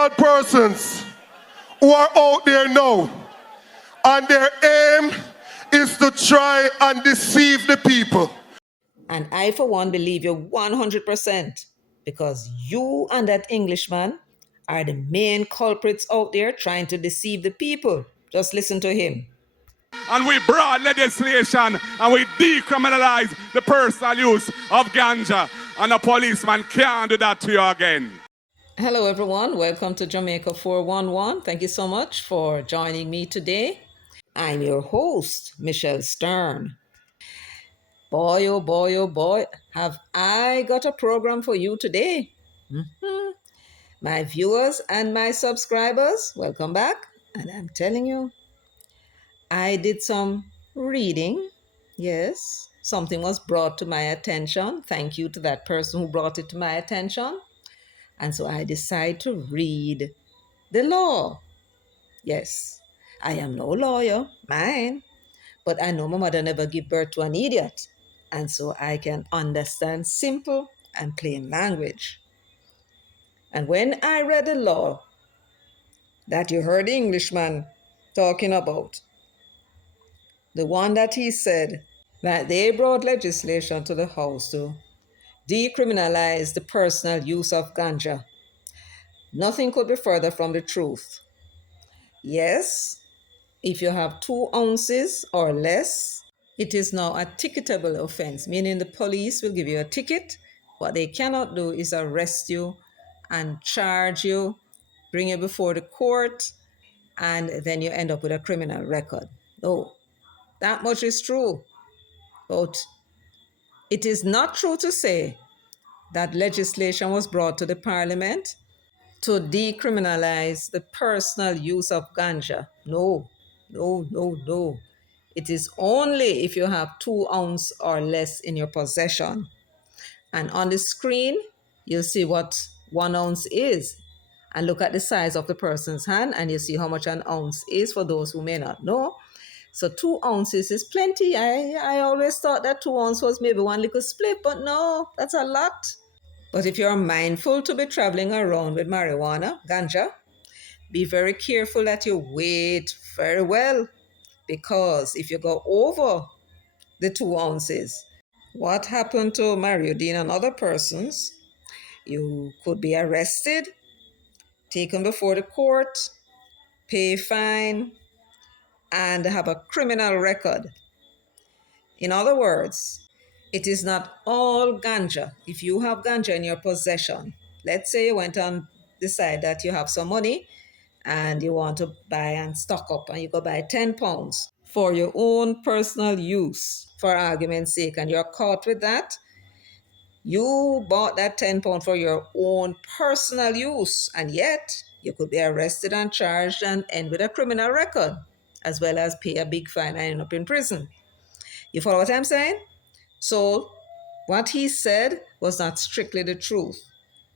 political persons who are out there now, and their aim is to try and deceive the people. And I, for one, believe you 100% because you and that Englishman are the main culprits out there trying to deceive the people. Just listen to him. And we brought legislation and we decriminalize the personal use of ganja. And a policeman can't do that to you again. Hello, everyone. Welcome to Jamaica 411. Thank you so much for joining me today. I'm your host, Michelle Stern. Boy, oh boy, oh boy, have I got a program for you today. My viewers and my subscribers, welcome back. And I'm telling you, I did some reading. Yes, something was brought to my attention. Thank you to that person who brought it to my attention. And so I decided to read the law. Yes, I am no lawyer, mine, but I know my mother never gave birth to an idiot. And so I can understand simple and plain language. And when I read the law that you heard the Englishman talking about, the one that he said that they brought legislation to the House to decriminalize the personal use of ganja, nothing could be further from the truth. Yes, if you have 2 ounces or less, it is now a ticketable offense, meaning the police will give you a ticket. What they cannot do is arrest you and charge you, bring you before the court, and then you end up with a criminal record. No, that much is true. But it is not true to say that legislation was brought to the parliament to decriminalize the personal use of ganja. No, no, no, no. It is only if you have 2 ounces or less in your possession. And on the screen, you'll see what 1 ounce is. And look at the size of the person's hand, and you see how much an ounce is for those who may not know. So 2 ounces is plenty. I always thought that 2 ounces was maybe one little split, but no, that's a lot. But if you're mindful to be traveling around with marijuana, ganja, be very careful that you wait very well, because if you go over the 2 ounces, what happened to Mario Dean and other persons, you could be arrested, taken before the court, pay fine, and have a criminal record. In other words, it is not all ganja. If you have ganja in your possession, let's say you went and decide that you have some money and you want to buy and stock up, and you go buy 10 pounds for your own personal use, for argument's sake, and you're caught with that. You bought that 10 pounds for your own personal use, and yet you could be arrested and charged and end with a criminal record, as well as pay a big fine and end up in prison. You follow what I'm saying? So what he said was not strictly the truth.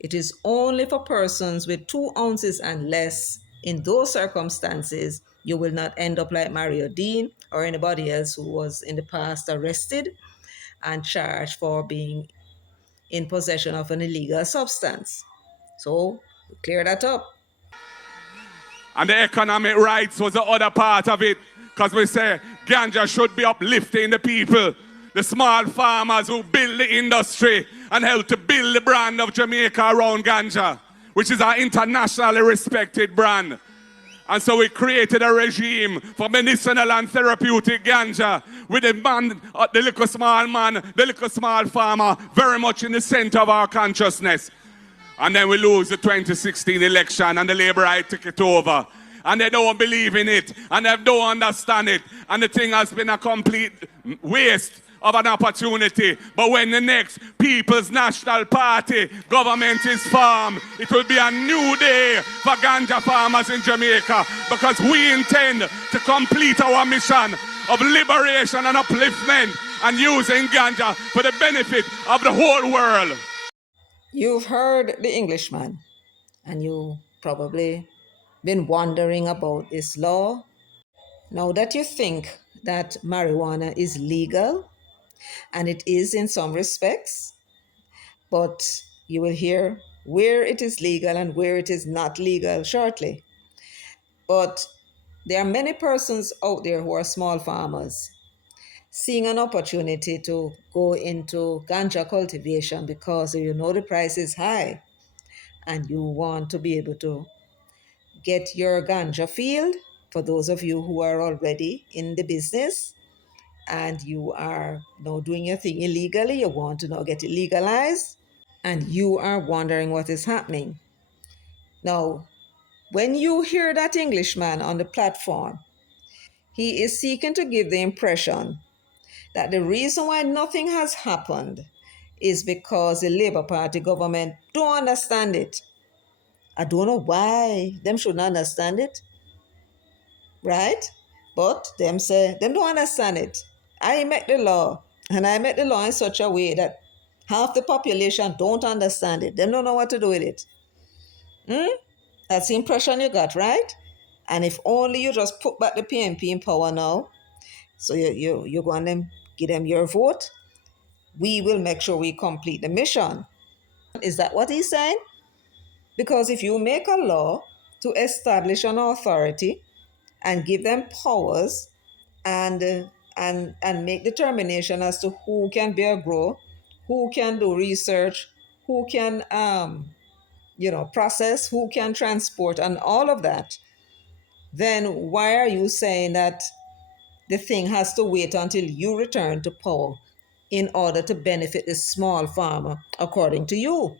It is only for persons with 2 ounces and less. In those circumstances, you will not end up like Mario Dean or anybody else who was in the past arrested and charged for being in possession of an illegal substance. So clear that up. And the economic rights was the other part of it. Because we say ganja should be uplifting the people, the small farmers who build the industry and help to build the brand of Jamaica around ganja, which is our internationally respected brand. And so we created a regime for medicinal and therapeutic ganja with the man, the little small man, the little small farmer, very much in the center of our consciousness. And then we lose the 2016 election and the Labour Right took it over. And they don't believe in it and they don't understand it. And the thing has been a complete waste of an opportunity. But when the next People's National Party government is formed, it will be a new day for ganja farmers in Jamaica, because we intend to complete our mission of liberation and upliftment and using ganja for the benefit of the whole world. You've heard the Englishman, and you probably been wondering about this law. Now that you think that marijuana is legal, and it is in some respects, but you will hear where it is legal and where it is not legal shortly. But there are many persons out there who are small farmers seeing an opportunity to go into ganja cultivation because you know the price is high and you want to be able to get your ganja field. For those of you who are already in the business and you are now doing your thing illegally, you want to now get it legalized, and you are wondering what is happening. Now, when you hear that Englishman on the platform, he is seeking to give the impression that the reason why nothing has happened is because the Labour Party government don't understand it. I don't know why them shouldn't understand it, right? But them say them don't understand it. I make the law, and I make the law in such a way that half the population don't understand it. They don't know what to do with it. That's the impression you got, right? And if only you just put back the PNP in power now, so you're going to give them your vote, we will make sure we complete the mission. Is that what he's saying? Because if you make a law to establish an authority and give them powers and and make determination as to who can bear grow, who can do research, who can process, who can transport, and all of that, then why are you saying that the thing has to wait until you return to power in order to benefit the small farmer, according to you?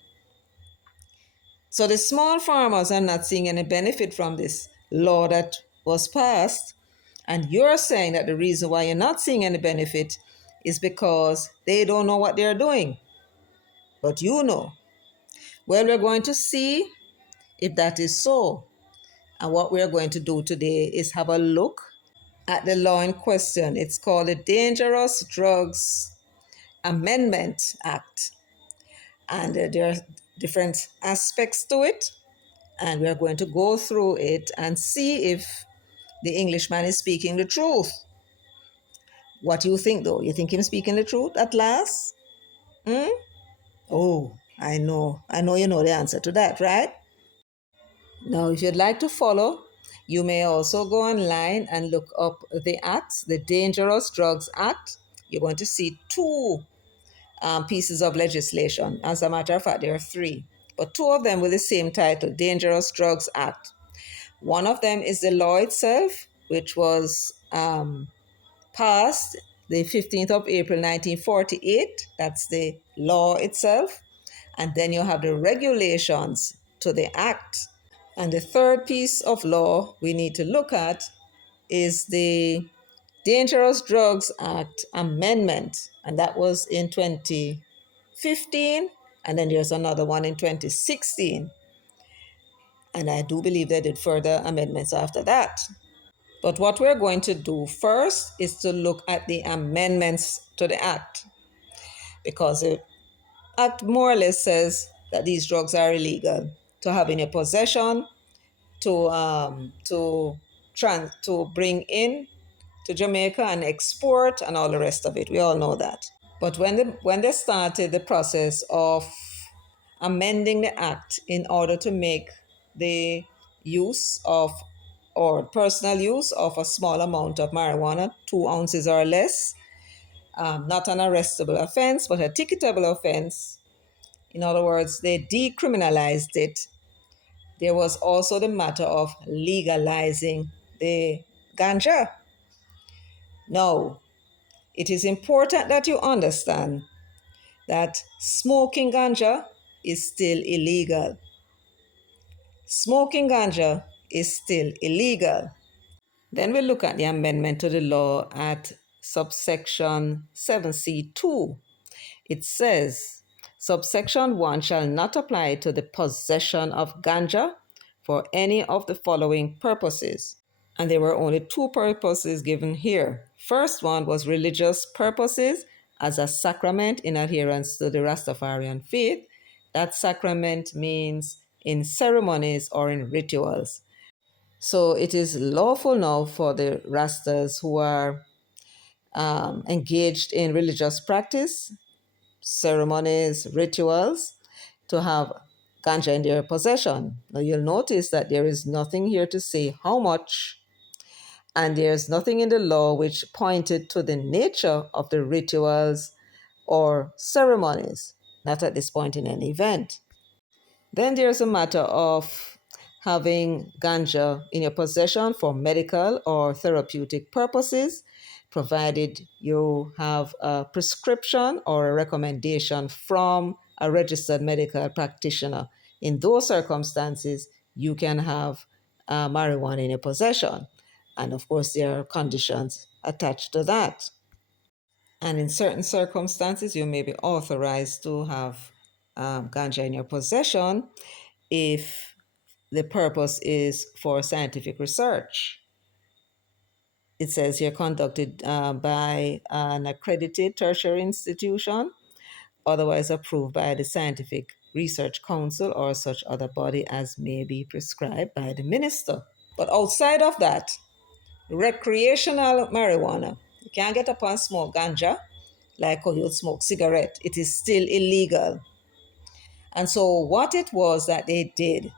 So the small farmers are not seeing any benefit from this law that was passed. And you're saying that the reason why you're not seeing any benefit is because they don't know what they're doing. But you know. Well, we're going to see if that is so. And what we're going to do today is have a look at the law in question. It's called the Dangerous Drugs Amendment Act. And there are different aspects to it. And we're going to go through it and see if the Englishman is speaking the truth. What do you think, though? You think him speaking the truth at last? Oh, I know. I know you know the answer to that, right? Now, if you'd like to follow, you may also go online and look up the Act, the Dangerous Drugs Act. You're going to see two pieces of legislation. As a matter of fact, there are three, but two of them with the same title, Dangerous Drugs Act. One of them is the law itself, which was passed the 15th of April 1948. That's the law itself. And then you have the regulations to the act. And the third piece of law we need to look at is the Dangerous Drugs Act Amendment. And that was in 2015. And then there's another one in 2016. And I do believe they did further amendments after that. But what we're going to do first is to look at the amendments to the Act, because the Act more or less says that these drugs are illegal to have in your possession, to bring in to Jamaica and export and all the rest of it. We all know that. But when they started the process of amending the act in order to make the use of or personal use of a small amount of marijuana, 2 ounces or less, not an arrestable offense, but a ticketable offense. In other words, they decriminalized it. There was also the matter of legalizing the ganja. Now, it is important that you understand that smoking ganja is still illegal. Smoking ganja is still illegal. Then we look at the amendment to the law at subsection 7C2. It says, subsection 1 shall not apply to the possession of ganja for any of the following purposes. And there were only two purposes given here. First one was religious purposes as a sacrament in adherence to the Rastafarian faith. That sacrament means in ceremonies or in rituals. So it is lawful now for the Rastas who are engaged in religious practice, ceremonies, rituals, to have ganja in their possession. Now you'll notice that there is nothing here to say how much, and there's nothing in the law which pointed to the nature of the rituals or ceremonies, not at this point in any event. Then there's a matter of having ganja in your possession for medical or therapeutic purposes, provided you have a prescription or a recommendation from a registered medical practitioner. In those circumstances, you can have marijuana in your possession. And of course, there are conditions attached to that. And in certain circumstances, you may be authorized to have ganja in your possession if the purpose is for scientific research. It says here conducted by an accredited tertiary institution, otherwise approved by the Scientific Research Council or such other body as may be prescribed by the minister. But outside of that, recreational marijuana, you can't get up and smoke ganja like how you smoke cigarette. It is still illegal. And so what it was that they did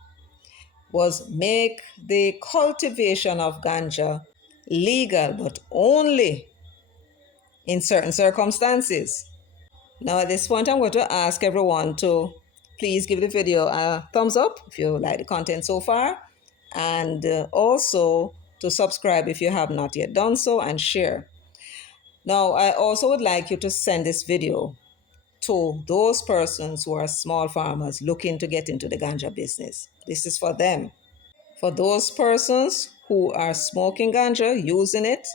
was make the cultivation of ganja legal, but only in certain circumstances. Now, at this point, I'm going to ask everyone to please give the video a thumbs up if you like the content so far, and also to subscribe if you have not yet done so, and share. Now, I also would like you to send this video to those persons who are small farmers looking to get into the ganja business. This is for them. For those persons who are smoking ganja, using it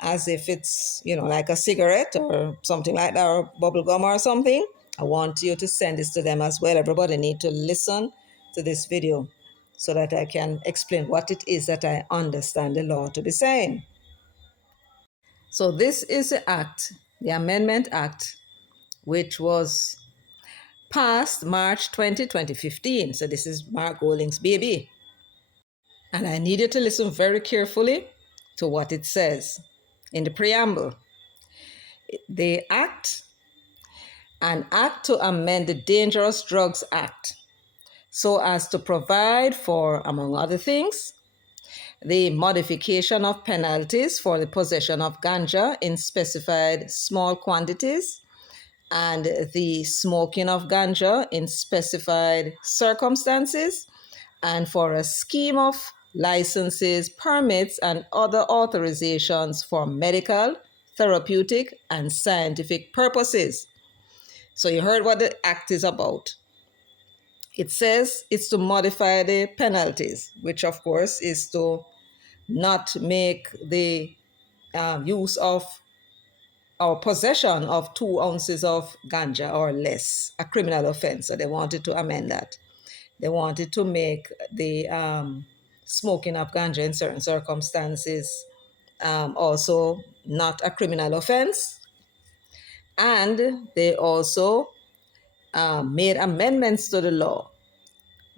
as if it's, like a cigarette or something like that, or bubble gum or something, I want you to send this to them as well. Everybody need to listen to this video so that I can explain what it is that I understand the law to be saying. So this is the act, the Amendment Act, which was passed March 20, 2015. So this is Mark Golding's baby. And I needed to listen very carefully to what it says in the preamble. The act, an act to amend the Dangerous Drugs Act so as to provide for, among other things, the modification of penalties for the possession of ganja in specified small quantities, and the smoking of ganja in specified circumstances, and for a scheme of licenses, permits, and other authorizations for medical, therapeutic, and scientific purposes. So you heard what the act is about. It says it's to modify the penalties, which of course is to not make the use of or possession of 2 ounces of ganja or less a criminal offense. So they wanted to amend that. They wanted to make the smoking of ganja in certain circumstances also not a criminal offense. And they also made amendments to the law,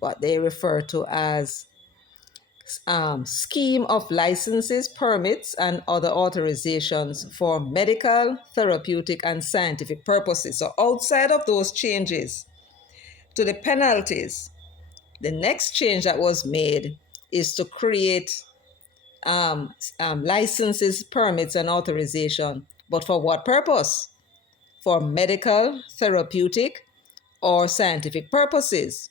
what they refer to as scheme of licenses, permits, and other authorizations for medical, therapeutic, and scientific purposes. So outside of those changes to the penalties, the next change that was made is to create licenses, permits, and authorization. But for what purpose? For medical, therapeutic, or scientific purposes.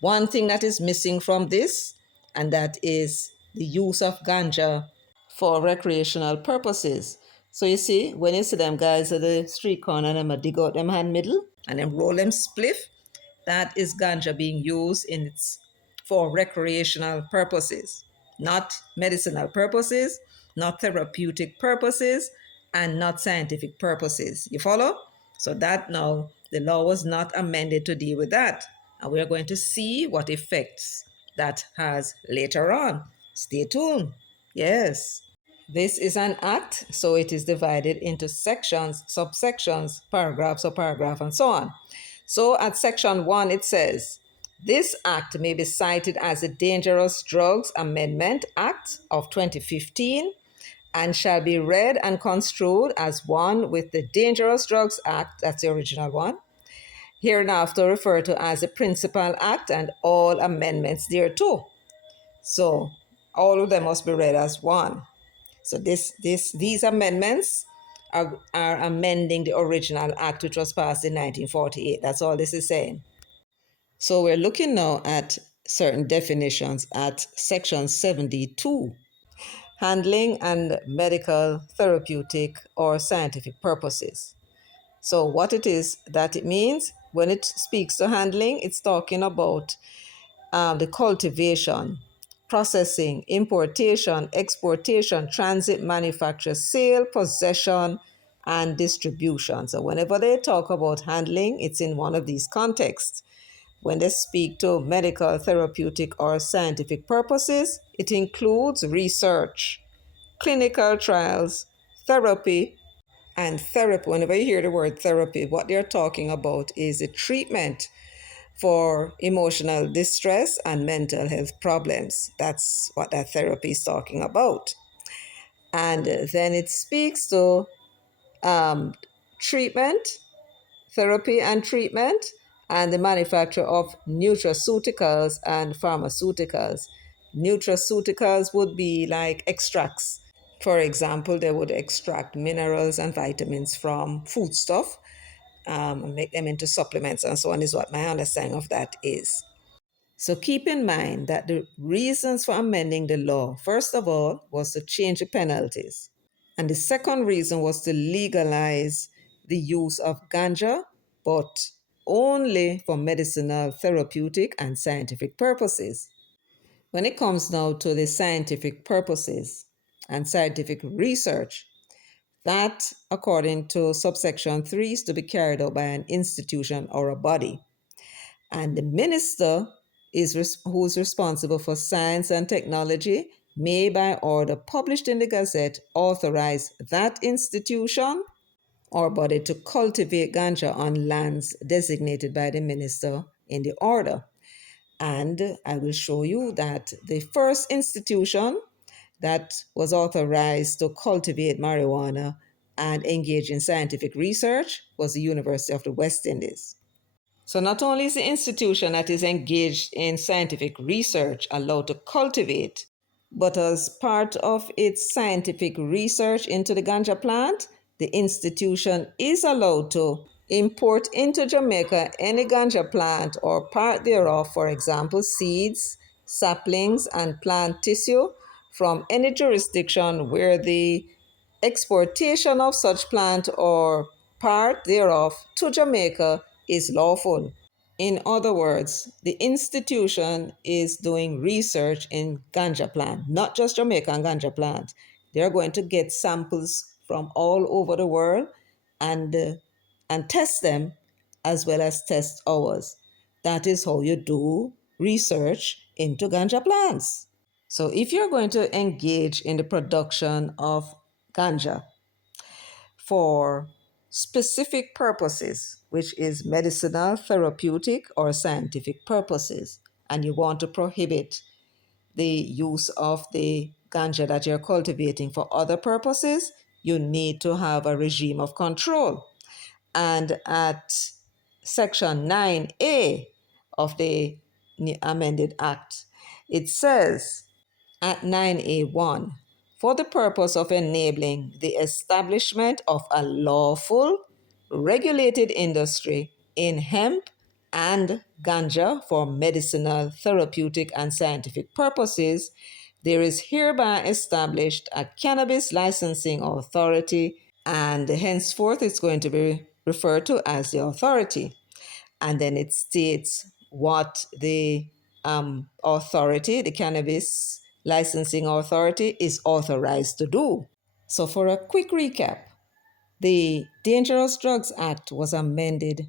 One thing that is missing from this, and that is the use of ganja for recreational purposes. So you see, when you see them guys at the street corner and them dig out them hand middle and them roll them spliff, that is ganja being used for recreational purposes, not medicinal purposes, not therapeutic purposes, and not scientific purposes. You follow? So that now the law was not amended to deal with that. And we're going to see what effects that has later on. Stay tuned. Yes. This is an act, so it is divided into sections, subsections, paragraphs or paragraph, and so on. So at section 1, it says, this act may be cited as the Dangerous Drugs Amendment Act of 2015 and shall be read and construed as one with the Dangerous Drugs Act, that's the original one, hereinafter referred to as the Principal Act and all amendments thereto. So all of them must be read as one. So these amendments are amending the original act which was passed in 1948. That's all this is saying. So we're looking now at certain definitions at section 72. Handling and medical, therapeutic, or scientific purposes. So, what it is that it means when it speaks to handling, it's talking about the cultivation, processing, importation, exportation, transit, manufacture, sale, possession, and distribution. So, whenever they talk about handling, it's in one of these contexts. When they speak to medical, therapeutic, or scientific purposes, it includes research, clinical trials, therapy, and therapy. Whenever you hear the word therapy, what they're talking about is a treatment for emotional distress and mental health problems. That's what that therapy is talking about. And then it speaks to treatment, therapy and treatment, and the manufacture of nutraceuticals and pharmaceuticals. Nutraceuticals would be like extracts. For example, they would extract minerals and vitamins from foodstuff and make them into supplements and so on, is what my understanding of that is. So keep in mind that the reasons for amending the law, first of all, was to change the penalties. And the second reason was to legalize the use of ganja, but only for medicinal, therapeutic, and scientific purposes. When it comes now to the scientific purposes and scientific research, that, according to subsection 3, is to be carried out by an institution or a body. And the minister who's responsible for science and technology may, by order published in the Gazette, authorize that institution or body to cultivate ganja on lands designated by the minister in the order. And I will show you that the first institution that was authorized to cultivate marijuana and engage in scientific research was the University of the West Indies. So not only is the institution that is engaged in scientific research allowed to cultivate, but as part of its scientific research into the ganja plant, the institution is allowed to import into Jamaica any ganja plant or part thereof, for example, seeds, saplings, and plant tissue from any jurisdiction where the exportation of such plant or part thereof to Jamaica is lawful. In other words, the institution is doing research in ganja plant, not just Jamaican ganja plant. They're going to get samples from all over the world and test them as well as test ours. That is how you do research into ganja plants. So if you're going to engage in the production of ganja for specific purposes, which is medicinal, therapeutic, or scientific purposes, and you want to prohibit the use of the ganja that you're cultivating for other purposes, you need to have a regime of control. And at section 9A of the amended act, it says at 9A1, for the purpose of enabling the establishment of a lawful, regulated industry in hemp and ganja for medicinal, therapeutic, and scientific purposes, there is hereby established a cannabis licensing authority, and henceforth it's going to be referred to as the authority. And then it states what the authority, the cannabis licensing authority, is authorized to do. So, for a quick recap, the Dangerous Drugs Act was amended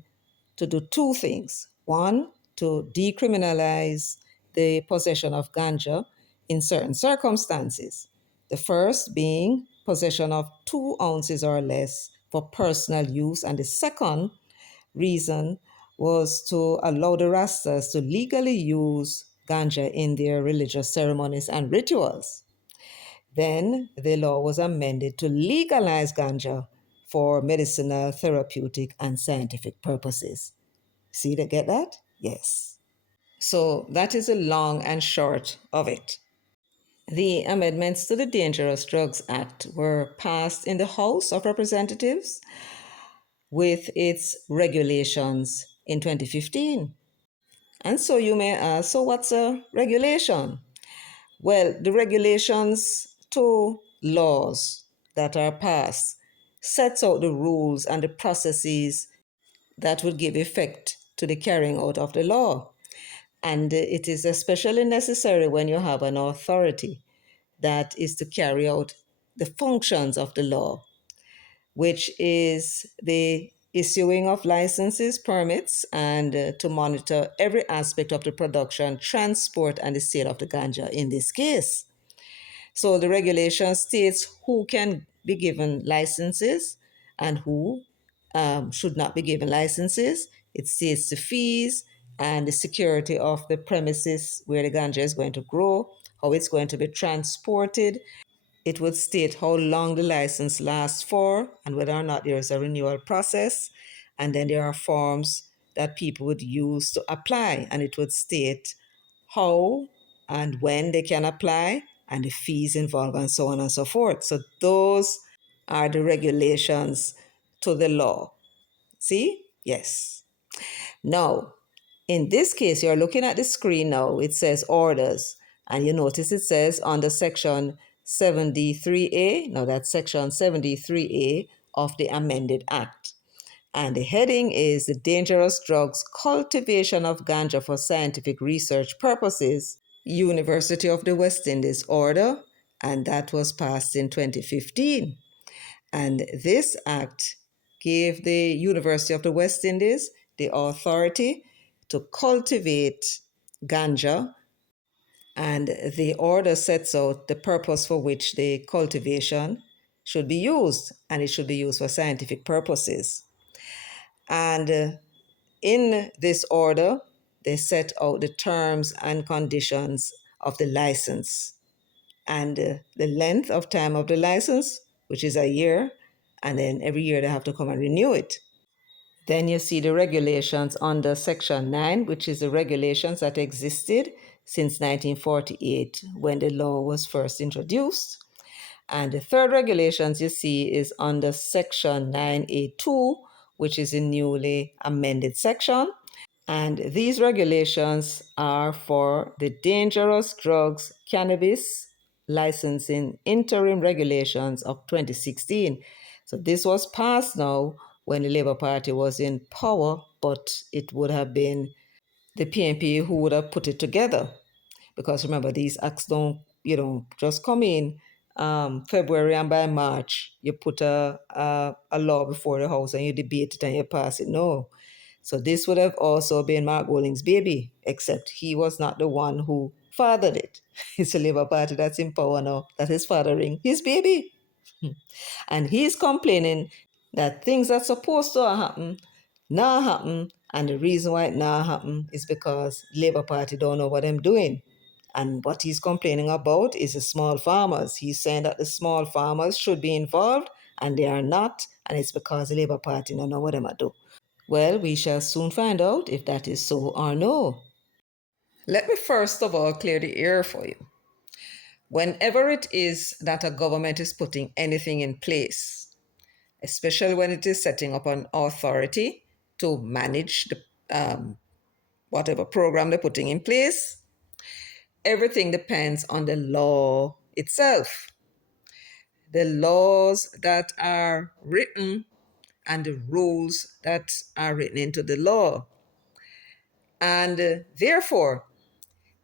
to do two things. One, to decriminalize the possession of ganja in certain circumstances. The first being possession of 2 ounces or less for personal use, and the second reason was to allow the Rastas to legally use ganja in their religious ceremonies and rituals. Then the law was amended to legalize ganja for medicinal, therapeutic, and scientific purposes. See, to get that? Yes. So that is the long and short of it. The amendments to the Dangerous Drugs Act were passed in the House of Representatives with its regulations in 2015. And so you may ask, so what's a regulation? Well, the regulations to laws that are passed sets out the rules and the processes that will give effect to the carrying out of the law. And it is especially necessary when you have an authority that is to carry out the functions of the law, which is the issuing of licenses, permits, and to monitor every aspect of the production, transport, and the sale of the ganja in this case. So the regulation states who can be given licenses and who should not be given licenses. It states the fees and the security of the premises where the ganja is going to grow, how it's going to be transported. It would state how long the license lasts for and whether or not there is a renewal process. And then there are forms that people would use to apply, and it would state how and when they can apply and the fees involved and so on and so forth. So those are the regulations to the law. See? Yes. Now, in this case, you're looking at the screen now, it says orders. And you notice it says under section 73A, now that's section 73A of the amended act. And the heading is the dangerous drugs cultivation of ganja for scientific research purposes, University of the West Indies order, and that was passed in 2015. And this act gave the University of the West Indies the authority to cultivate ganja, and the order sets out the purpose for which the cultivation should be used, and it should be used for scientific purposes. And in this order, they set out the terms and conditions of the license and the length of time of the license, which is a year, and then every year they have to come and renew it. Then you see the regulations under Section 9, which is the regulations that existed since 1948 when the law was first introduced. And the third regulations you see is under Section 9A2, which is a newly amended section. And these regulations are for the dangerous drugs cannabis licensing interim regulations of 2016. So this was passed now when the Labour Party was in power, but it would have been the PNP who would have put it together. Because remember, these acts don't, just come in February, and by March, you put a law before the House and you debate it and you pass it. No. So this would have also been Mark Golding's baby, except he was not the one who fathered it. It's the Labour Party that's in power now that is fathering his baby. And he's complaining that things that's supposed to happen now happen, and the reason why it now happen is because Labour Party don't know what I'm doing. And what he's complaining about is the small farmers. He's saying that the small farmers should be involved, and they are not, and it's because the Labour Party don't know what them do. Well, we shall soon find out if that is so or no. Let me first of all clear the air for you. Whenever it is that a government is putting anything in place, especially when it is setting up an authority to manage the whatever program they're putting in place, everything depends on the law itself. The laws that are written and the rules that are written into the law. And therefore,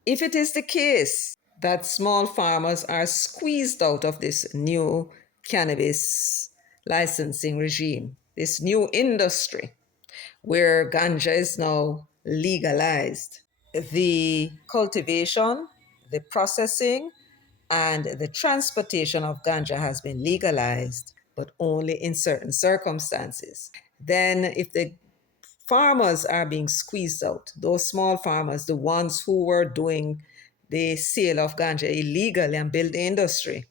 if it is the case that small farmers are squeezed out of this new cannabis licensing regime, this new industry where ganja is now legalized, the cultivation, the processing, and the transportation of ganja has been legalized, but only in certain circumstances. Then, if the farmers are being squeezed out, those small farmers, the ones who were doing the sale of ganja illegally and build the industry,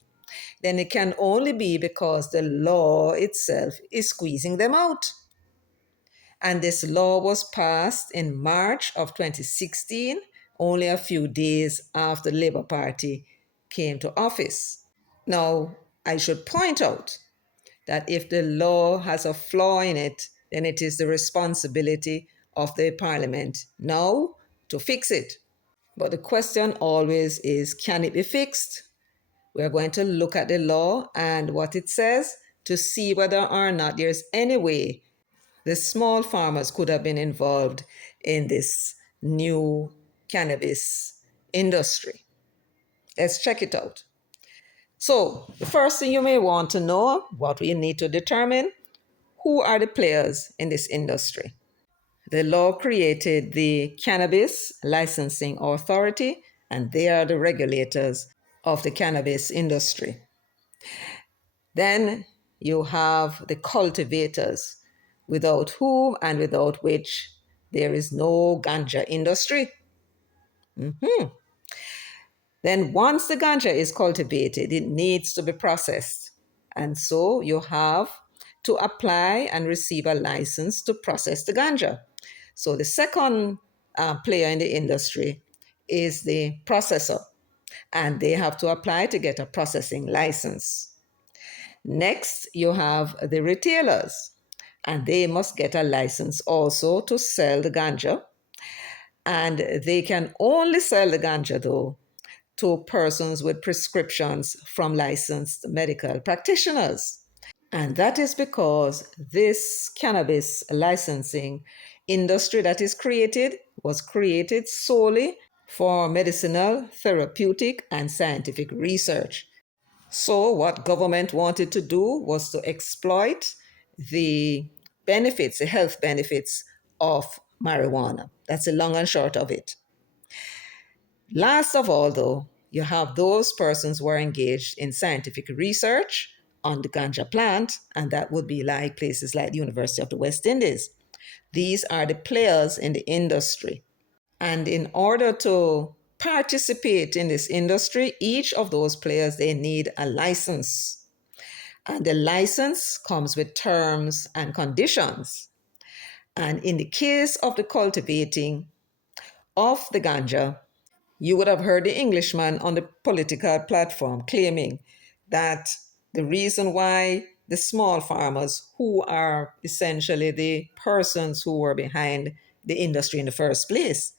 then it can only be because the law itself is squeezing them out. And this law was passed in March of 2016, only a few days after the Labour Party came to office. Now, I should point out that if the law has a flaw in it, then it is the responsibility of the Parliament now to fix it. But the question always is, can it be fixed? We're going to look at the law and what it says to see whether or not there's any way the small farmers could have been involved in this new cannabis industry. Let's check it out. So, the first thing you may want to know, what we need to determine, who are the players in this industry? The law created the Cannabis Licensing Authority, and they are the regulators of the cannabis industry. Then you have the cultivators, without whom and without which there is no ganja industry. Then once the ganja is cultivated, it needs to be processed. And so you have to apply and receive a license to process the ganja. So the second player in the industry is the processor, and they have to apply to get a processing license. Next, you have the retailers, and they must get a license also to sell the ganja. And they can only sell the ganja, though, to persons with prescriptions from licensed medical practitioners. And that is because this cannabis licensing industry that is created was created solely for medicinal, therapeutic, and scientific research. So, what government wanted to do was to exploit the benefits, the health benefits of marijuana. That's the long and short of it. Last of all, though, you have those persons who are engaged in scientific research on the ganja plant, and that would be like places like the University of the West Indies. These are the players in the industry. And in order to participate in this industry, each of those players, they need a license. And the license comes with terms and conditions. And in the case of the cultivating of the ganja, you would have heard the Englishman on the political platform claiming that the reason why the small farmers, who are essentially the persons who were behind the industry in the first place,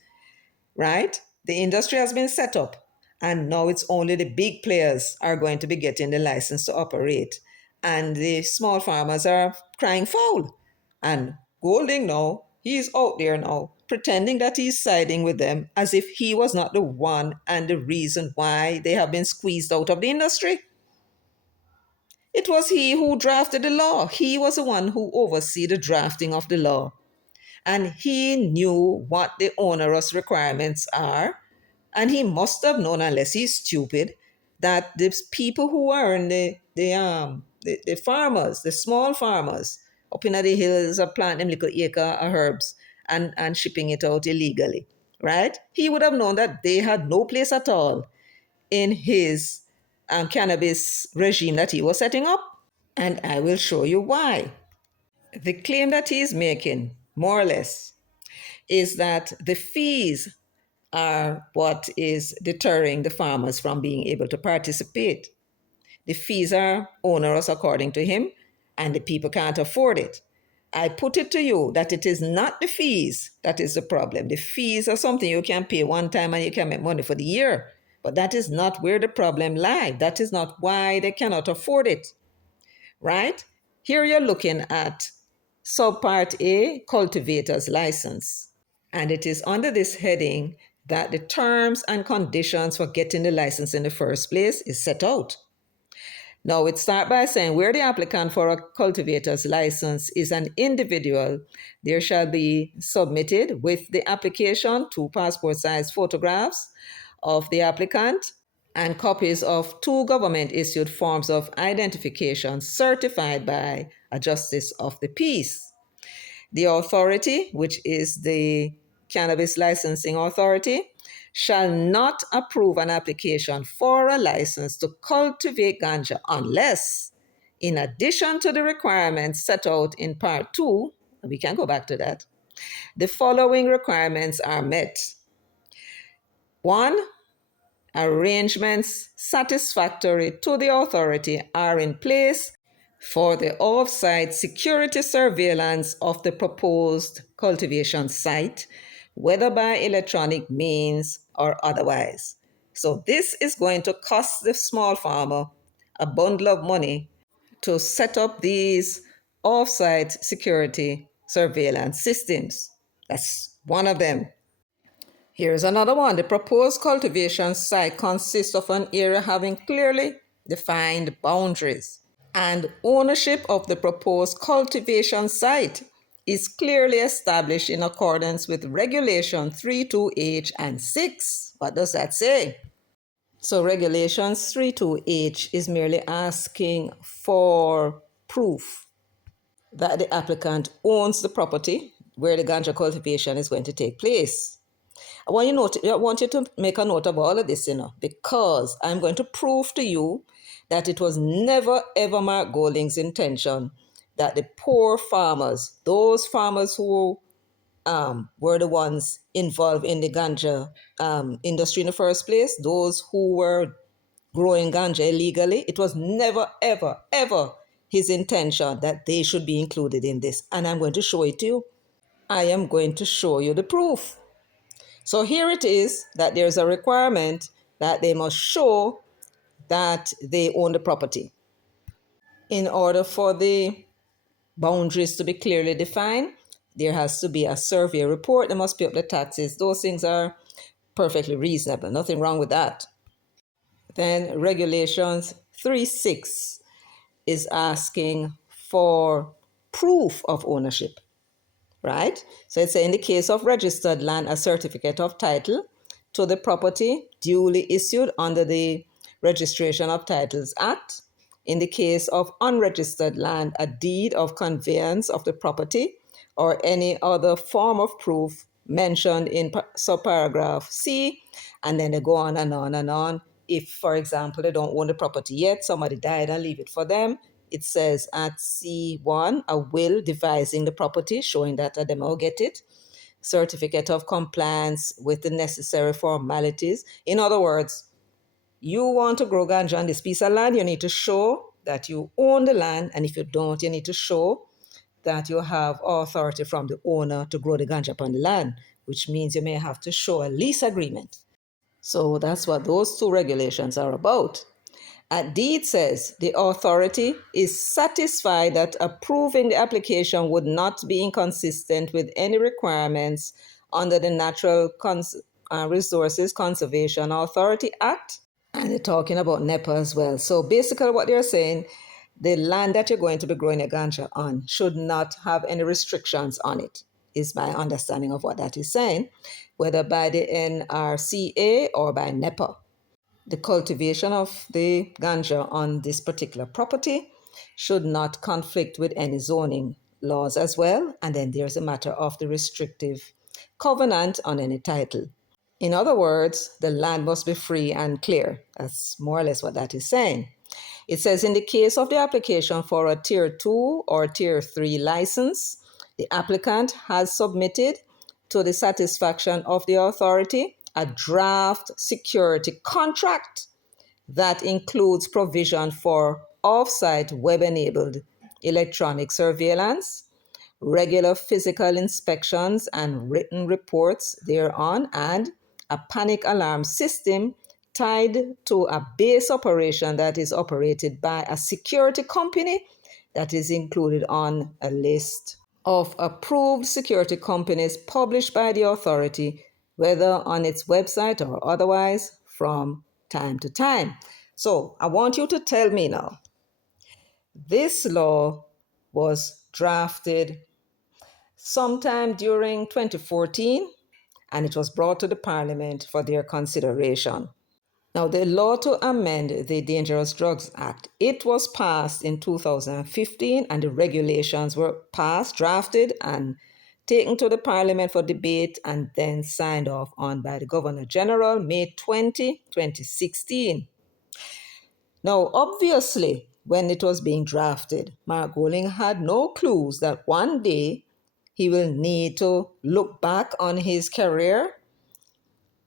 right? The industry has been set up, and now it's only the big players are going to be getting the license to operate. And the small farmers are crying foul. And Golding now, he's out there now, pretending that he's siding with them as if he was not the one and the reason why they have been squeezed out of the industry. It was he who drafted the law. He was the one who oversaw the drafting of the law. And he knew what the onerous requirements are. And he must have known, unless he's stupid, that the people who are in the farmers, the small farmers, up in the hills are planting them little acre of herbs and shipping it out illegally, right? He would have known that they had no place at all in his cannabis regime that he was setting up. And I will show you why. The claim that he's making, more or less, is that the fees are what is deterring the farmers from being able to participate. The fees are onerous, according to him, and the people can't afford it. I put it to you that it is not the fees that is the problem. The fees are something you can pay one time and you can make money for the year. But that is not where the problem lies. That is not why they cannot afford it, right? Here you're looking at Subpart A, Cultivator's License. And it is under this heading that the terms and conditions for getting the license in the first place is set out. Now, it starts by saying where the applicant for a cultivator's license is an individual, there shall be submitted with the application 2 passport-sized photographs of the applicant and copies of 2 government-issued forms of identification certified by a justice of the peace. The authority, which is the Cannabis Licensing Authority, shall not approve an application for a license to cultivate ganja unless, in addition to the requirements set out in Part 2, We can go back to that. The following requirements are met. 1. Arrangements satisfactory to the authority are in place for the off-site security surveillance of the proposed cultivation site, whether by electronic means or otherwise. So this is going to cost the small farmer a bundle of money to set up these off-site security surveillance systems. That's one of them. Here's another one. The proposed cultivation site consists of an area having clearly defined boundaries, and ownership of the proposed cultivation site is clearly established in accordance with Regulation 32H and 6. What does that say? So Regulations 32H is merely asking for proof that the applicant owns the property where the ganja cultivation is going to take place. I want you to make a note of all of this, because I'm going to prove to you that it was never ever Mark Golding's intention that the poor farmers, those farmers who were the ones involved in the ganja industry in the first place, those who were growing ganja illegally, it was never ever ever his intention that they should be included in this. And I'm going to show it to you. I am going to show you the proof. So here it is that there's a requirement that they must show that they own the property. In order for the boundaries to be clearly defined, there has to be a survey report. There must be up the taxes. Those things are perfectly reasonable. Nothing wrong with that. Then Regulations 3.6 is asking for proof of ownership, right? So it's in the case of registered land, a certificate of title to the property duly issued under the Registration of Titles Act. In the case of unregistered land, a deed of conveyance of the property or any other form of proof mentioned in subparagraph C, and then they go on and on and on. If, for example, they don't own the property yet, somebody died and leave it for them, it says at C1, a will devising the property, showing that them will get it, certificate of compliance with the necessary formalities. In other words, you want to grow ganja on this piece of land, you need to show that you own the land, and if you don't, you need to show that you have authority from the owner to grow the ganja upon the land, which means you may have to show a lease agreement. So that's what those two regulations are about. And D, it says the authority is satisfied that approving the application would not be inconsistent with any requirements under the Natural Resources Conservation Authority Act. And they're talking about NEPA as well. So basically what they're saying, the land that you're going to be growing a ganja on should not have any restrictions on it, is my understanding of what that is saying, whether by the NRCA or by NEPA. The cultivation of the ganja on this particular property should not conflict with any zoning laws as well. And then there's a matter of the restrictive covenant on any title. In other words, the land must be free and clear. That's more or less what that is saying. It says in the case of the application for a Tier 2 or Tier 3 license, the applicant has submitted to the satisfaction of the authority a draft security contract that includes provision for off-site web-enabled electronic surveillance, regular physical inspections and written reports thereon, and a panic alarm system tied to a base operation that is operated by a security company that is included on a list of approved security companies published by the authority, whether on its website or otherwise, from time to time. So I want you to tell me now, this law was drafted sometime during 2014, and it was brought to the Parliament for their consideration. Now, the law to amend the Dangerous Drugs Act, it was passed in 2015, and the regulations were passed, drafted, and taken to the Parliament for debate and then signed off on by the Governor General May 20, 2016. Now, obviously, when it was being drafted, Mark Golding had no clues that one day he will need to look back on his career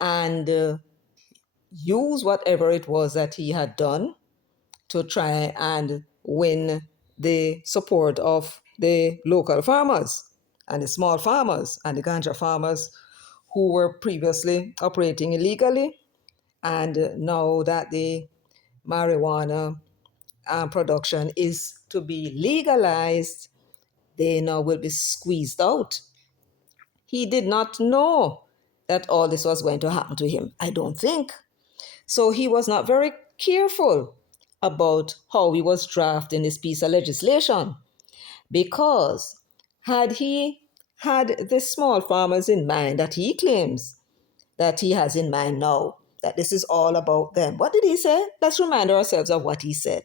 and use whatever it was that he had done to try and win the support of the local farmers and the small farmers and the ganja farmers who were previously operating illegally. And now that the marijuana production is to be legalized, they now will be squeezed out. He did not know that all this was going to happen to him, I don't think. So he was not very careful about how he was drafting this piece of legislation, because had he had the small farmers in mind that he claims that he has in mind now, that this is all about them. What did he say? Let's remind ourselves of what he said.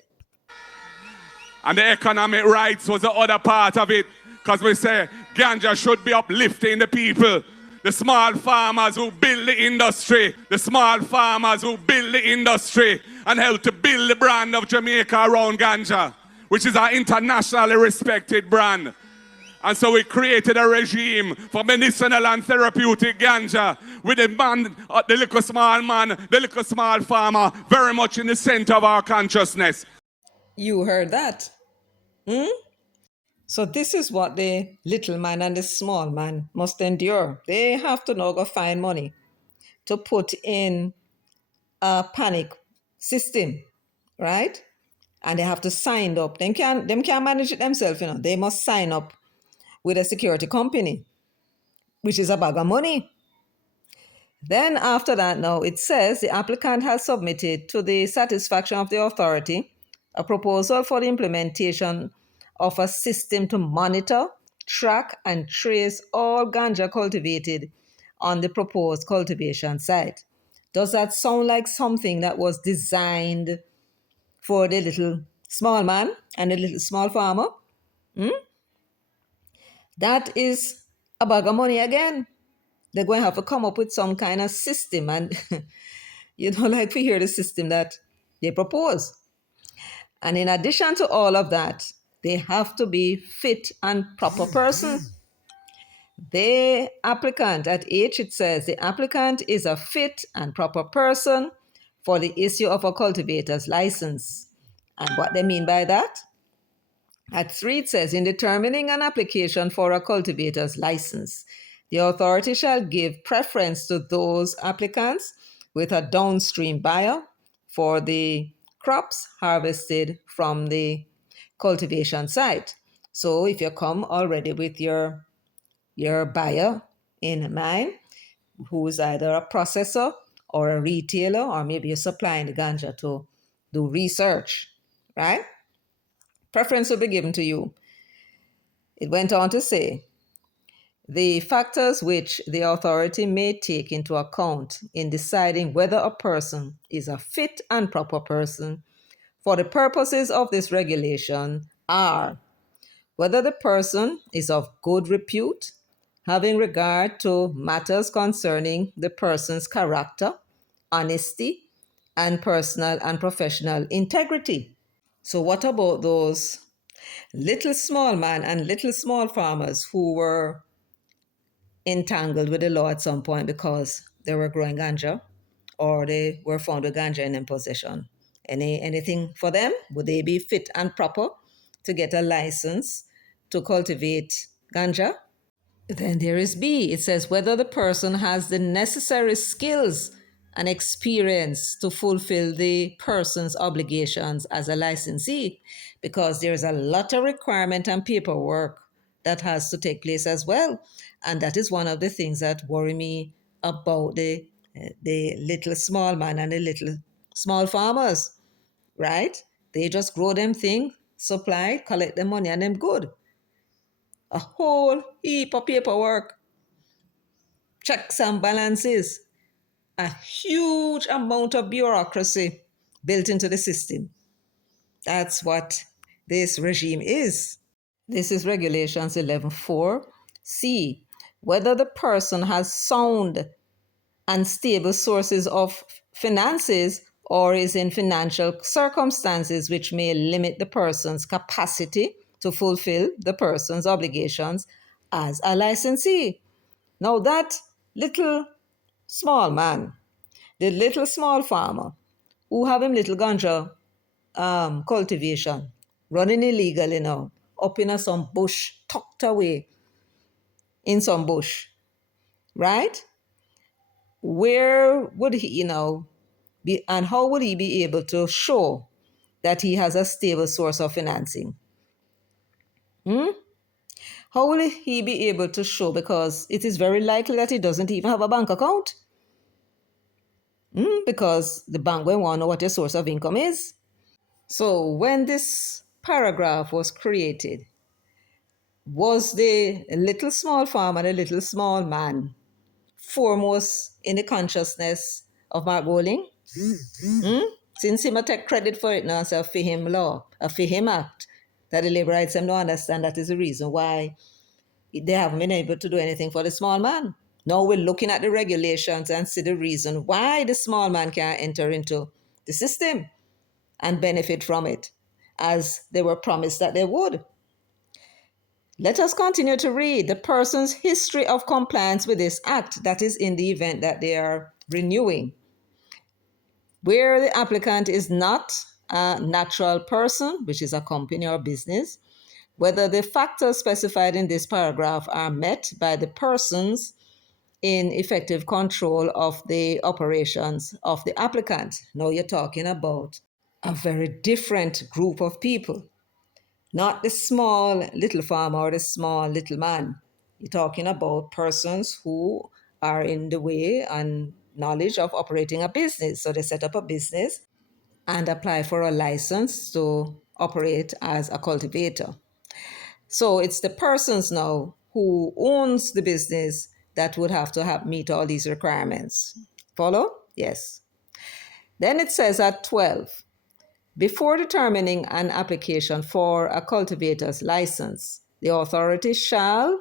And the economic rights was the other part of it. Because we say ganja should be uplifting the people. The small farmers who build the industry. The small farmers who build the industry and help to build the brand of Jamaica around ganja, which is our internationally respected brand. And so we created a regime for medicinal and therapeutic ganja with the man, the little small man, the little small farmer, very much in the center of our consciousness. You heard that? So this is what the little man and the small man must endure. They have to now go find money to put in a panic system, right? And they have to sign up. Them can't manage it themselves, you know. They must sign up with a security company, which is a bag of money. Then after that, now it says the applicant has submitted to the satisfaction of the authority a proposal for the implementation of a system to monitor, track, and trace all ganja cultivated on the proposed cultivation site. Does that sound like something that was designed for the little small man and the little small farmer? That is a bag of money again. They're going to have to come up with some kind of system, and like we hear the system that they propose. And in addition to all of that, they have to be fit and proper person. The applicant, at H it says, the applicant is a fit and proper person for the issue of a cultivator's license. And what they mean by that? At 3 it says, in determining an application for a cultivator's license, the authority shall give preference to those applicants with a downstream buyer for the crops harvested from the cultivation site. So if you come already with your buyer in mind, who is either a processor or a retailer, or maybe you're supplying the ganja to do research, right? Preference will be given to you. It went on to say, the factors which the authority may take into account in deciding whether a person is a fit and proper person for the purposes of this regulation are whether the person is of good repute, having regard to matters concerning the person's character, honesty, and personal and professional integrity. So what about those little small man and little small farmers who were entangled with the law at some point because they were growing ganja or they were found with ganja in their possession? Anything for them? Would they be fit and proper to get a license to cultivate ganja? Then there is B. It says whether the person has the necessary skills and experience to fulfill the person's obligations as a licensee, because there's a lot of requirement and paperwork that has to take place as well. And that is one of the things that worry me about the little small man and the little small farmers, right? They just grow them thing, supply, collect the money, and them good. A whole heap of paperwork, checks and balances, a huge amount of bureaucracy built into the system. That's what this regime is. This is Regulations 11.4. C. Whether the person has sound and stable sources of finances or is in financial circumstances which may limit the person's capacity to fulfill the person's obligations as a licensee. Now that little small man, the little small farmer who have him little ganja cultivation, running illegally now, up in some bush, tucked away in some bush, right? Where would he, be, and how would he be able to show that he has a stable source of financing? How will he be able to show? Because it is very likely that he doesn't even have a bank account. Because the bank will want to know what your source of income is. So when this paragraph was created, was the little small farmer, the little small man, foremost in the consciousness of Mark Bowling? Since him take credit for it now, so for him law, for him act, that the labor rights them don't understand that is the reason why they haven't been able to do anything for the small man. Now we're looking at the regulations and see the reason why the small man can't enter into the system and benefit from it, as they were promised that they would. Let us continue to read the person's history of compliance with this act, that is in the event that they are renewing. Where the applicant is not a natural person, which is a company or business, whether the factors specified in this paragraph are met by the persons in effective control of the operations of the applicant. Now you're talking about a very different group of people, not the small little farmer or the small little man. You're talking about persons who are in the way and knowledge of operating a business. So they set up a business and apply for a license to operate as a cultivator. So it's the persons now who owns the business that would have to meet all these requirements. Follow? Yes. Then it says at 12, before determining an application for a cultivator's license, the authority shall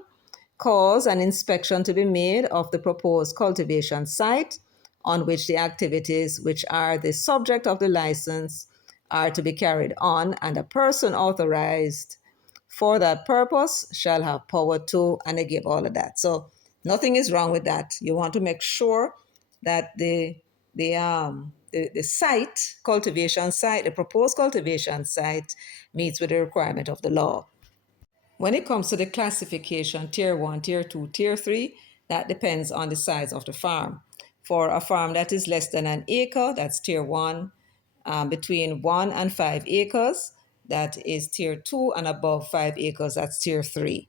cause an inspection to be made of the proposed cultivation site on which the activities which are the subject of the license are to be carried on, and a person authorized for that purpose shall have power to, and they give all of that. So nothing is wrong with that. You want to make sure that the site, cultivation site, the proposed cultivation site meets with the requirement of the law. When it comes to the classification, tier 1, tier 2, tier 3, that depends on the size of the farm. For a farm that is less than an acre, that's tier 1. Between 1 and 5 acres, that is tier 2, and above 5 acres, that's tier 3.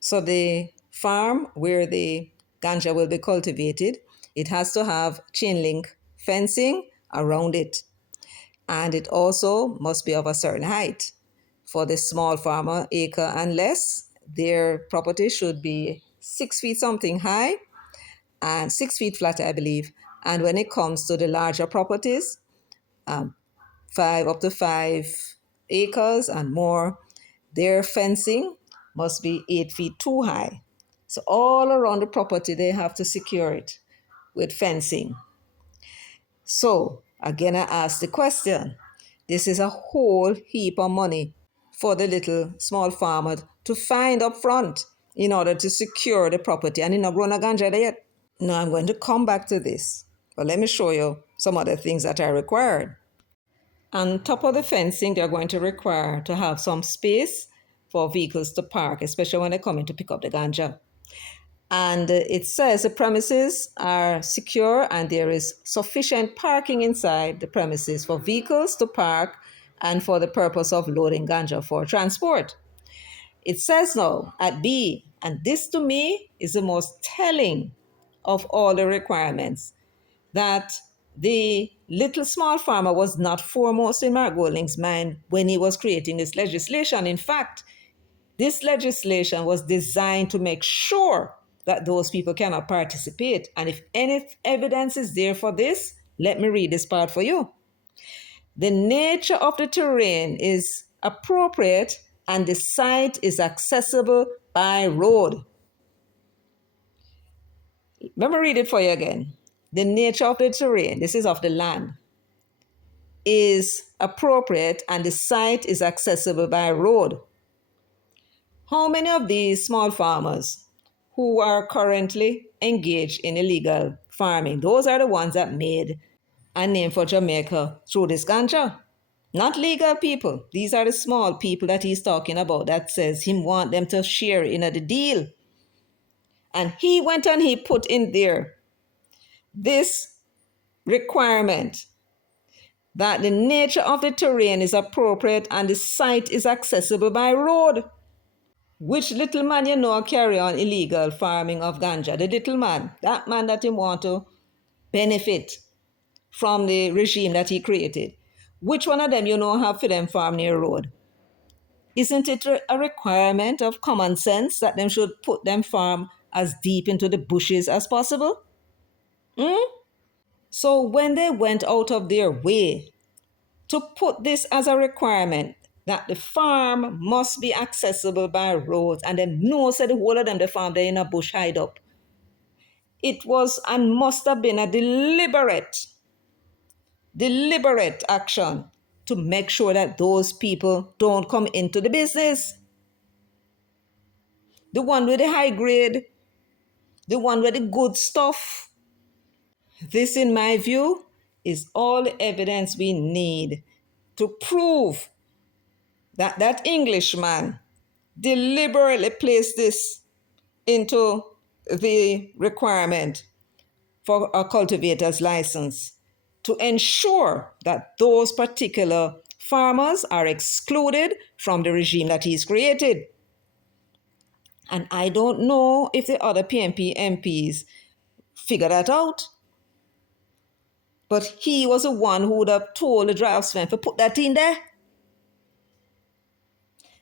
So the farm where the ganja will be cultivated, it has to have chain link fencing around it. And it also must be of a certain height. For the small farmer, acre and less, their property should be 6 feet something high and 6 feet flat, I believe. And when it comes to the larger properties, 5 up to 5 acres and more, their fencing must be 8 feet too high. So all around the property, they have to secure it with fencing. So again, I ask the question, this is a whole heap of money for the little small farmer to find up front in order to secure the property, and in not grown a ganja there yet. Now I'm going to come back to this, but let me show you some other things that are required. On top of the fencing, they're going to require to have some space for vehicles to park, especially when they're coming to pick up the ganja. And it says the premises are secure and there is sufficient parking inside the premises for vehicles to park and for the purpose of loading ganja for transport. It says now at B, and this to me is the most telling of all the requirements, that the little small farmer was not foremost in Mark Golding's mind when he was creating this legislation. In fact, this legislation was designed to make sure that those people cannot participate. And if any evidence is there for this, let me read this part for you. The nature of the terrain is appropriate and the site is accessible by road. Let me read it for you again. The nature of the terrain, this is of the land, is appropriate and the site is accessible by road. How many of these small farmers who are currently engaged in illegal farming, those are the ones that made a name for Jamaica through this ganja? Not legal people. These are the small people that he's talking about that says he want them to share in the deal. And he went and he put in there this requirement that the nature of the terrain is appropriate and the site is accessible by road. Which little man you know carry on illegal farming of ganja? The little man, that man that he want to benefit from the regime that he created. Which one of them you know have for them farm near road? Isn't it a requirement of common sense that them should put them farm as deep into the bushes as possible? So when they went out of their way to put this as a requirement that the farm must be accessible by roads, and them know said the whole of them the farm they in a bush hide up. It was and must have been a deliberate action to make sure that those people don't come into the business. The one with the high grade, the one with the good stuff. This, in my view, is all the evidence we need to prove that that Englishman deliberately placed this into the requirement for a cultivator's license to ensure that those particular farmers are excluded from the regime that he's created. And I don't know if the other PNP MPs figure that out. But he was the one who would have told the draftsman to put that in there,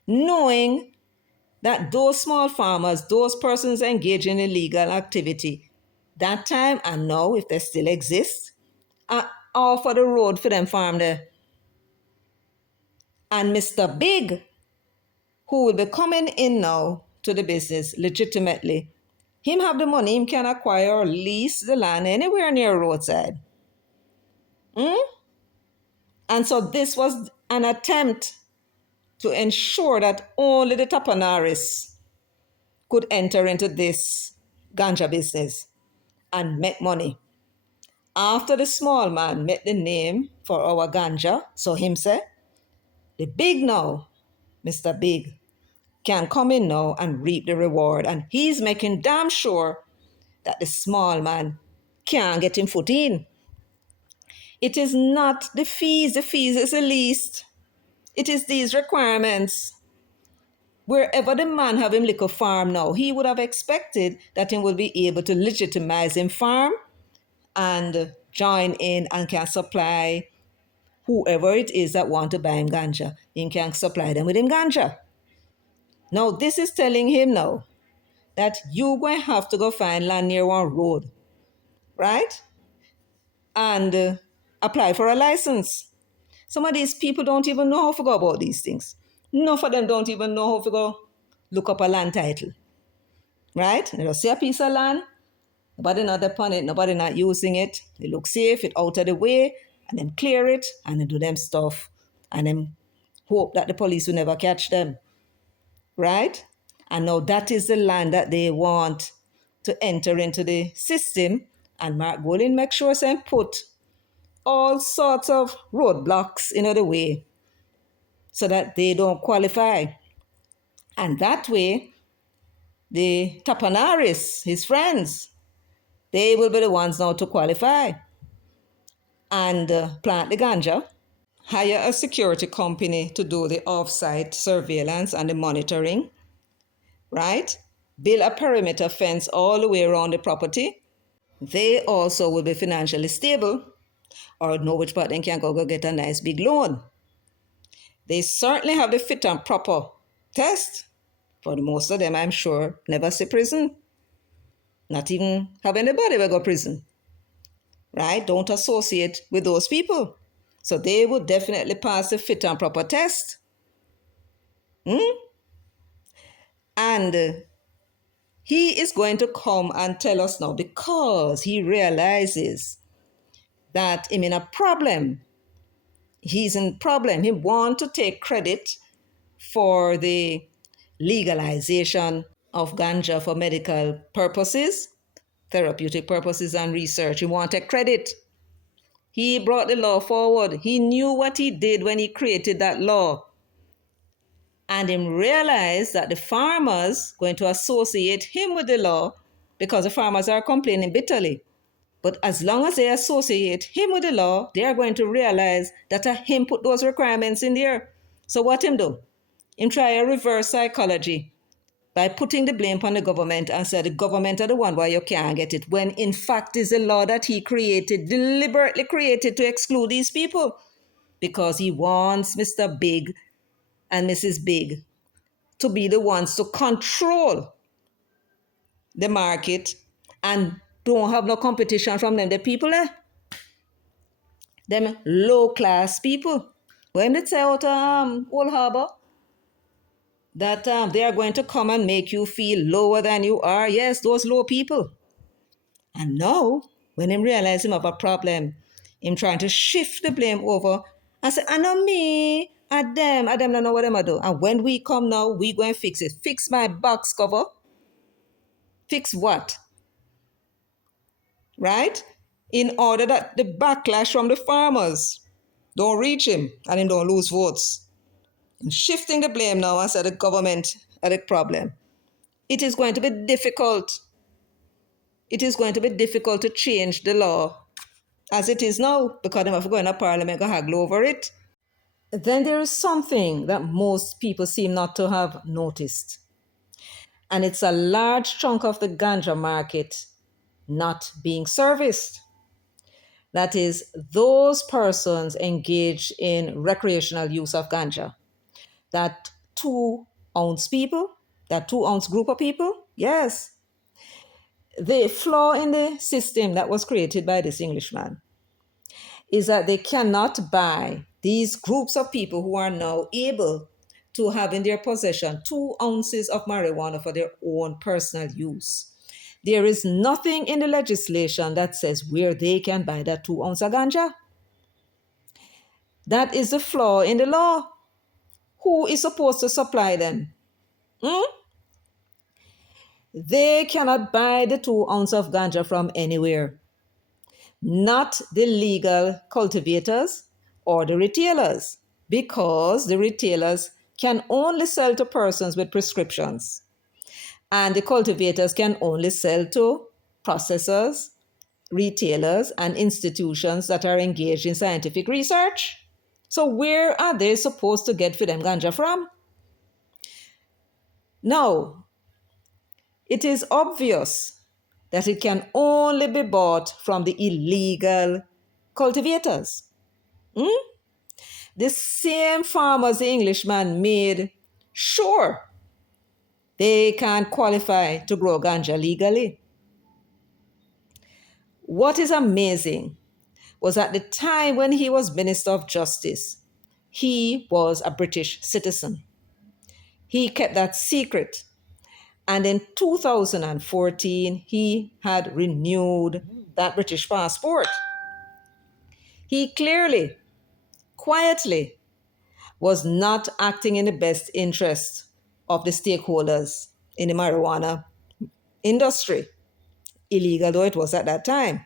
knowing that those small farmers, those persons engaged in illegal activity, that time and now, if they still exist, are all for the road for them farm there. And Mr. Big, who will be coming in now to the business legitimately, him have the money, him can acquire or lease the land anywhere near roadside. And so this was an attempt to ensure that only the Tapanaris could enter into this ganja business and make money. After the small man made the name for our ganja, so him say, the big now, Mr. Big, can come in now and reap the reward. And he's making damn sure that the small man can't get him foot in. It is not the fees is the least. It is these requirements. Wherever the man have him liquor farm now, he would have expected that he would be able to legitimize him farm and join in and can supply whoever it is that want to buy him ganja. He can supply them with him ganja. Now this is telling him now that you going to have to go find land near one road, right? And apply for a license. Some of these people don't even know how to go about these things. Enough of them don't even know how to go look up a land title. Right? They just see a piece of land, nobody not upon it, nobody not using it. They look safe, it out of the way, and then clear it, and then do them stuff, and then hope that the police will never catch them. Right? And now that is the land that they want to enter into the system, and Mark Golin make sure and put all sorts of roadblocks in the way so that they don't qualify. And that way, the Tapanaris, his friends, they will be the ones now to qualify and plant the ganja, hire a security company to do the off-site surveillance and the monitoring, right? Build a perimeter fence all the way around the property. They also will be financially stable or know which part they can go get a nice big loan. They certainly have the fit and proper test. For the most of them, I'm sure, never see prison. Not even have anybody ever go prison. Right? Don't associate with those people. So they would definitely pass the fit and proper test. And he is going to come and tell us now because he realizes that he's in a problem. He's in problem. He wants to take credit for the legalization of ganja for medical purposes, therapeutic purposes, and research. He wanted credit. He brought the law forward. He knew what he did when he created that law. And he realized that the farmers going to associate him with the law because the farmers are complaining bitterly. But as long as they associate him with the law, they are going to realize that him put those requirements in there. So what him do? Him try a reverse psychology by putting the blame on the government and say the government are the one why you can't get it, when in fact is a law that he created, deliberately created to exclude these people, because he wants Mr. Big and Mrs. Big to be the ones to control the market and don't have no competition from them. The people them low class people. When they say out Old Harbor that they are going to come and make you feel lower than you are, yes, those low people. And now, when him realize him have a problem, him trying to shift the blame over and say, I know me, I them don't know what them do. And when we come now, we go and fix it. Fix my box cover. Fix what? Right? In order that the backlash from the farmers don't reach him and him don't lose votes. And shifting the blame now and say the government had a problem. It is going to be difficult. It is going to be difficult to change the law as it is now, because they have to go in a parliament and haggle over it. Then there is something that most people seem not to have noticed. And it's a large chunk of the ganja market not being serviced. That is, those persons engaged in recreational use of ganja. That 2-ounce people, that 2-ounce group of people, yes. The flaw in the system that was created by this Englishman is that they cannot buy these groups of people who are now able to have in their possession 2 ounces of marijuana for their own personal use. There is nothing in the legislation that says where they can buy that 2 ounces of ganja. That is the flaw in the law. Who is supposed to supply them? They cannot buy the 2 ounces of ganja from anywhere. Not the legal cultivators or the retailers, because the retailers can only sell to persons with prescriptions, and the cultivators can only sell to processors, retailers, and institutions that are engaged in scientific research. So where are they supposed to get for them ganja from? Now, it is obvious that it can only be bought from the illegal cultivators. The same farmers the Englishman made sure they can qualify to grow ganja legally. What is amazing was at the time when he was Minister of Justice, he was a British citizen. He kept that secret. And in 2014, he had renewed that British passport. He clearly, quietly, was not acting in the best interest of the stakeholders in the marijuana industry, illegal though it was at that time.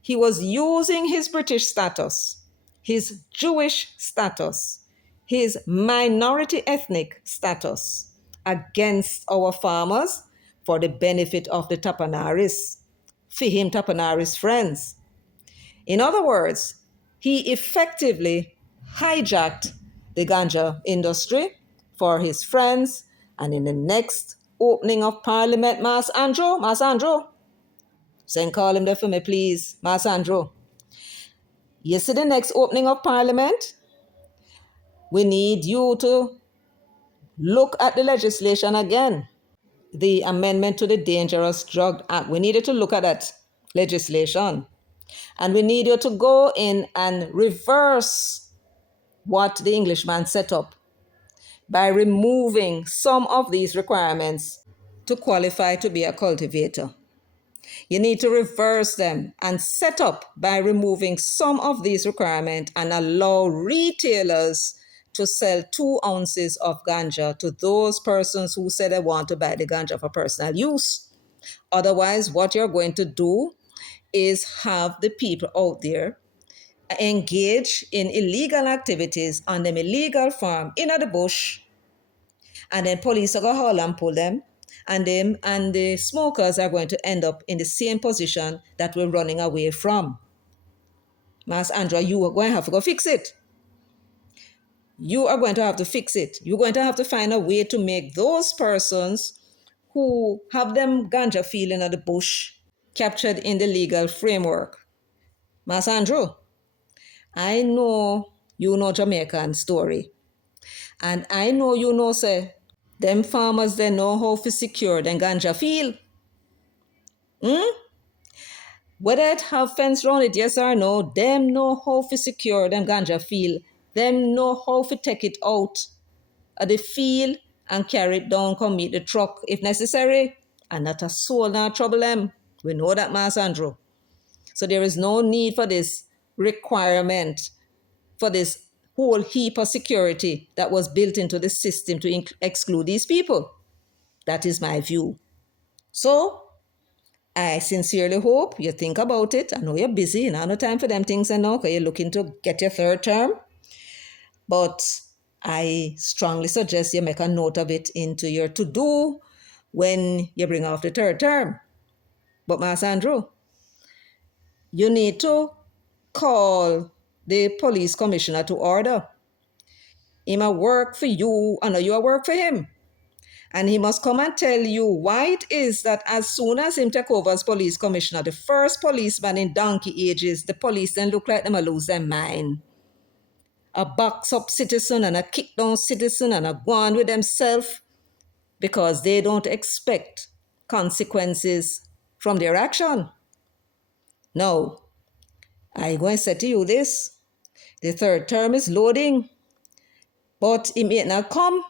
He was using his British status, his Jewish status, his minority ethnic status against our farmers for the benefit of the Tapanaris, for him Tapanaris friends. In other words, he effectively hijacked the ganja industry for his friends, and in the next opening of Parliament, Mas Andrew, send call him there for me, please, Mas Andrew. You see the next opening of Parliament? We need you to look at the legislation again. The amendment to the Dangerous Drug Act. We needed to look at that legislation. And we need you to go in and reverse what the Englishman set up by removing some of these requirements to qualify to be a cultivator. You need to reverse them and set up by removing some of these requirements and allow retailers to sell 2 ounces of ganja to those persons who said they want to buy the ganja for personal use. Otherwise, what you're going to do is have the people out there engage in illegal activities on them illegal farm in the bush, and then police are going to haul and pull them, and the smokers are going to end up in the same position that we're running away from. Mas Andra, you are going to have to go fix it. You are going to have to fix it. You're going to have to find a way to make those persons who have them ganja feeling at the bush captured in the legal framework. Mas Andrew, I know you know Jamaican story. And I know you know, say, them farmers, they know how to secure them ganja field. Whether it have fence around it, yes or no, them know how to secure them ganja field. Them know how to take it out of the field and carry it down, come meet the truck if necessary. And not a soul not trouble them. We know that, Mas Andrew. So there is no need for this requirement, for this whole heap of security that was built into the system to exclude these people. That is my view. So I sincerely hope you think about it. I know you're busy, you have no time for them things and now because you're looking to get your 3rd term. But I strongly suggest you make a note of it into your to-do when you bring off the 3rd term. But Mas Andrew, you need to call the police commissioner to order. He must work for you, and you work for him. And he must come and tell you why it is that as soon as him take over as police commissioner, the first policeman in donkey ages, the police then look like them will lose their mind. A box up citizen and a kick down citizen and a go on with themselves because they don't expect consequences from their action. No, I going to say to you this, the 3rd term is loading, but it may not come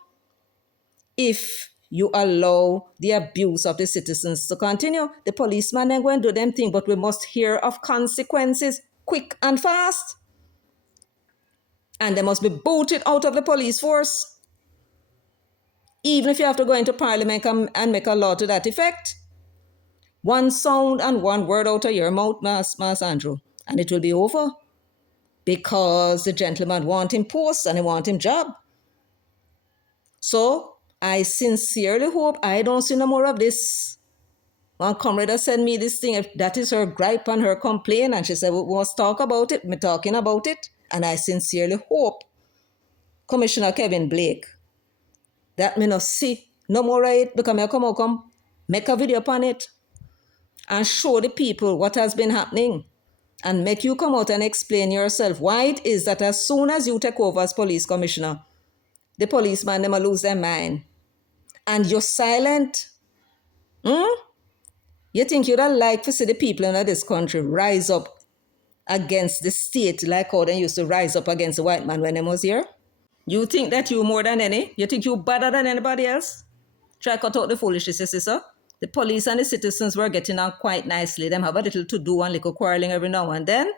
if you allow the abuse of the citizens to continue. The policeman ain't going to do them thing, but we must hear of consequences quick and fast. And they must be booted out of the police force. Even if you have to go into parliament and make a law to that effect. One sound and one word out of your mouth, Mas Andrew, and it will be over. Because the gentleman want him post and he want him job. So I sincerely hope I don't see no more of this. One comrade sent me this thing. If that is her gripe and her complaint, and she said, we must talk about it. We're talking about it. And I sincerely hope Commissioner Kevin Blake that me not see no more of it, because I come make a video upon it and show the people what has been happening and make you come out and explain yourself why it is that as soon as you take over as police commissioner, the policeman them lose their mind. And you're silent. You think you'd like to see the people in this country rise up against the state like how they used to rise up against the white man when they was here? You think that you more than any? You think you better than anybody else? Try cut out the foolishness, sister. The police and the citizens were getting on quite nicely. Them have a little to do and little quarreling every now and then.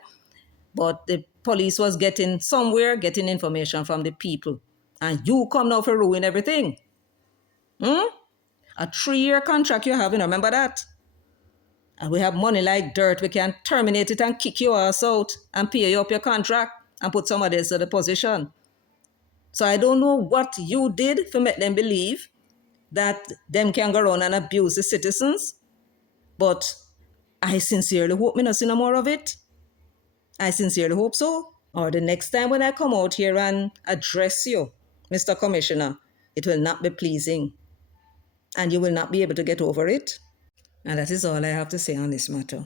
But the police was getting somewhere, getting information from the people. And you come now for ruin everything. A 3-year contract you're having, remember that? And we have money like dirt. We can terminate it and kick your ass out and pay you up your contract and put somebody else in the position. So I don't know what you did to make them believe that them can go around and abuse the citizens. But I sincerely hope me not see no more of it. I sincerely hope so. Or the next time when I come out here and address you, Mr. Commissioner, it will not be pleasing. And you will not be able to get over it. And that is all I have to say on this matter.